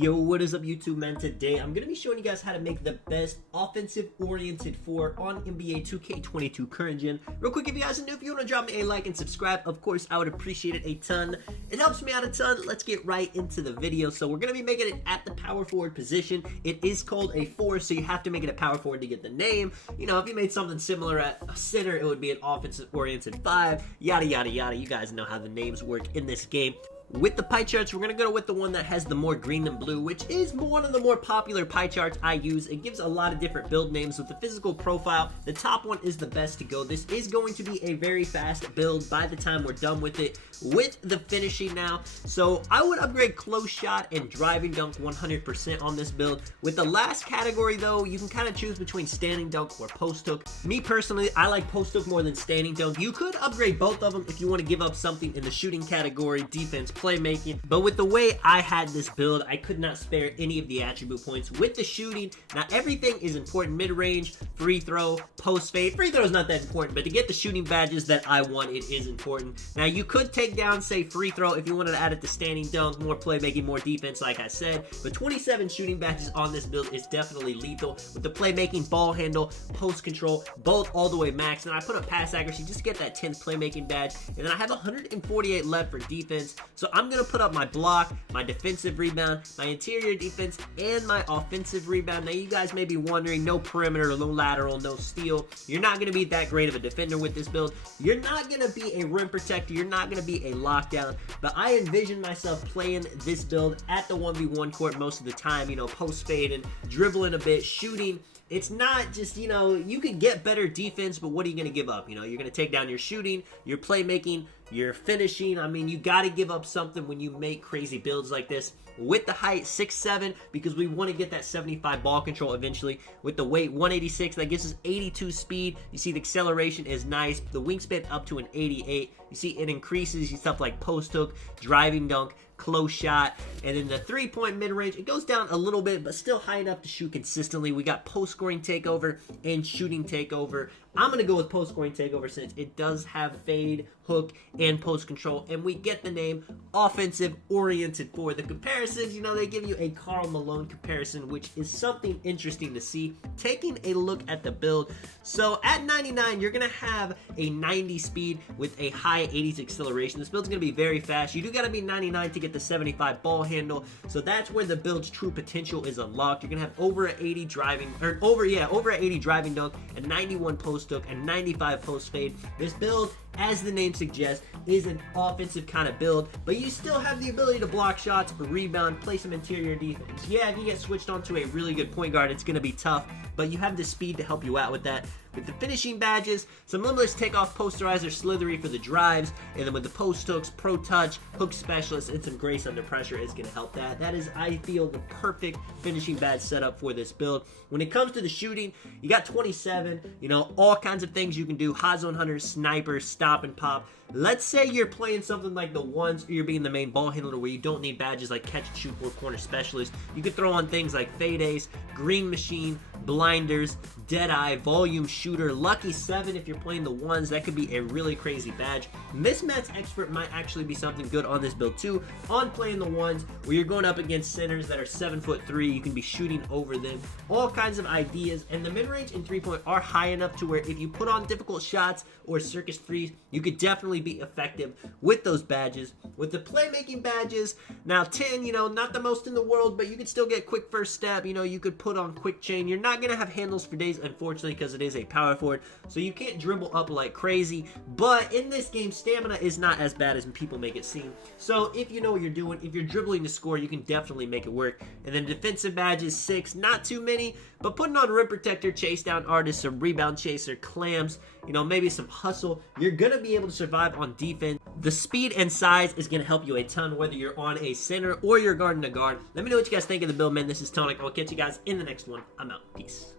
Yo, what is up YouTube, man? Today I'm going to be showing you guys how to make the best offensive oriented 4 on NBA 2K22 current gen. Real quick, if you guys are new, if you want to drop me a like and subscribe, of course I would appreciate it a ton. It helps me out a ton. Let's get right into the video. So we're going to be making it at the power forward position. It is called a 4, so you have to make it a power forward to get the name. You know, if you made something similar at a center, it would be an offensive oriented 5, yada yada yada. You guys know how the names work in this game. With the pie charts, we're going to go with the one that has the more green than blue, which is one of the more popular pie charts I use. It gives a lot of different build names with the physical profile. The top one is the best to go. This is going to be a very fast build by the time we're done with it with the finishing now. So I would upgrade close shot and driving dunk 100% on this build. With the last category though, you can kind of choose between standing dunk or post hook. Me personally, I like post hook more than standing dunk. You could upgrade both of them if you want to give up something in the shooting category, defense, playmaking, but with the way I had this build, I could not spare any of the attribute points. With the shooting, now everything is important: mid-range, free throw, post fade. Free throw is not that important, but to get the shooting badges that I want, it is important. Now you could take down, say, free throw if you wanted to add it to standing dunk, more playmaking, more defense, like I said, but 27 shooting badges on this build is definitely lethal. With the playmaking, ball handle, post control, both all the way max, and I put up pass accuracy just to get that 10th playmaking badge, and then I have 148 left for defense. So I'm going to put up my block, my defensive rebound, my interior defense, and my offensive rebound. Now, you guys may be wondering, no perimeter, no lateral, no steal. You're not going to be that great of a defender with this build. You're not going to be a rim protector. You're not going to be a lockdown. But I envision myself playing this build at the 1v1 court most of the time, you know, post fade and dribbling a bit, shooting. It's not just, you know, you can get better defense, but what are you going to give up? You know, you're going to take down your shooting, your playmaking, your finishing. I mean, you got to give up something when you make crazy builds like this. With the height, 6'7", because we want to get that 75 ball control eventually. With the weight, 186, that gives us 82 speed. You see the acceleration is nice. The wingspan up to an 88. You see it increases stuff like post hook, driving dunk, close shot, and in the three-point mid-range, it goes down a little bit, but still high enough to shoot consistently. We got post-scoring takeover and shooting takeover. I'm going to go with post-scoring takeover since it does have fade, hook, and post control, and we get the name offensive-oriented for the comparisons. You know, they give you a Karl Malone comparison, which is something interesting to see. Taking a look at the build, so at 99, you're going to have a 90 speed with a high 80s acceleration. This build's going to be very fast. You do got to be 99 to get the 75 ball handle, so that's where the build's true potential is unlocked. You're going to have over an 80 driving, or over an 80 driving dunk, a 91 post hook, and 95 post fade. This build, as the name suggests, is an offensive kind of build, but you still have the ability to block shots, rebound, play some interior defense. Yeah, if you get switched onto a really good point guard, it's going to be tough, but you have the speed to help you out with that. With the finishing badges, some limitless takeoff posterizer, slithery for the drives, and then with the post hooks, pro touch, hook specialist, and some grace under pressure is going to help that. That is, I feel, the perfect finishing badge setup for this build. When it comes to the shooting, you got 27, you know, all kinds of things you can do. Hot zone hunter, sniper, stop and pop. Let's say you're playing something like the ones, or you're being the main ball handler where you don't need badges like catch and shoot or corner specialist. You could throw on things like fade ace, green machine, blinders, dead eye, volume shooter, lucky 7 if you're playing the ones. That could be a really crazy badge. Mismatch expert might actually be something good on this build too, on playing the ones where you're going up against centers that are 7'3". You can be shooting over them. All kinds of ideas, and the mid-range and three-point are high enough to where if you put on difficult shots or circus threes, you could definitely be effective with those badges. With the playmaking badges, now 10, you know, not the most in the world, but you could still get quick first step. You know, you could put on quick chain. You're not going to have handles for days, unfortunately, because it is a power forward, so you can't dribble up like crazy. But in this game, stamina is not as bad as people make it seem. So if you know what you're doing, if you're dribbling to score, you can definitely make it work. And then defensive badges, 6, not too many, but putting on rim protector, chase down artist, some rebound chaser, clams, you know, maybe some hustle, you're going to be able to survive on defense. The speed and size is going to help you a ton, whether you're on a center or you're guarding a guard. Let me know what you guys think of the build, man. This is Tonic. I'll catch you guys in the next one. I'm out. Peace.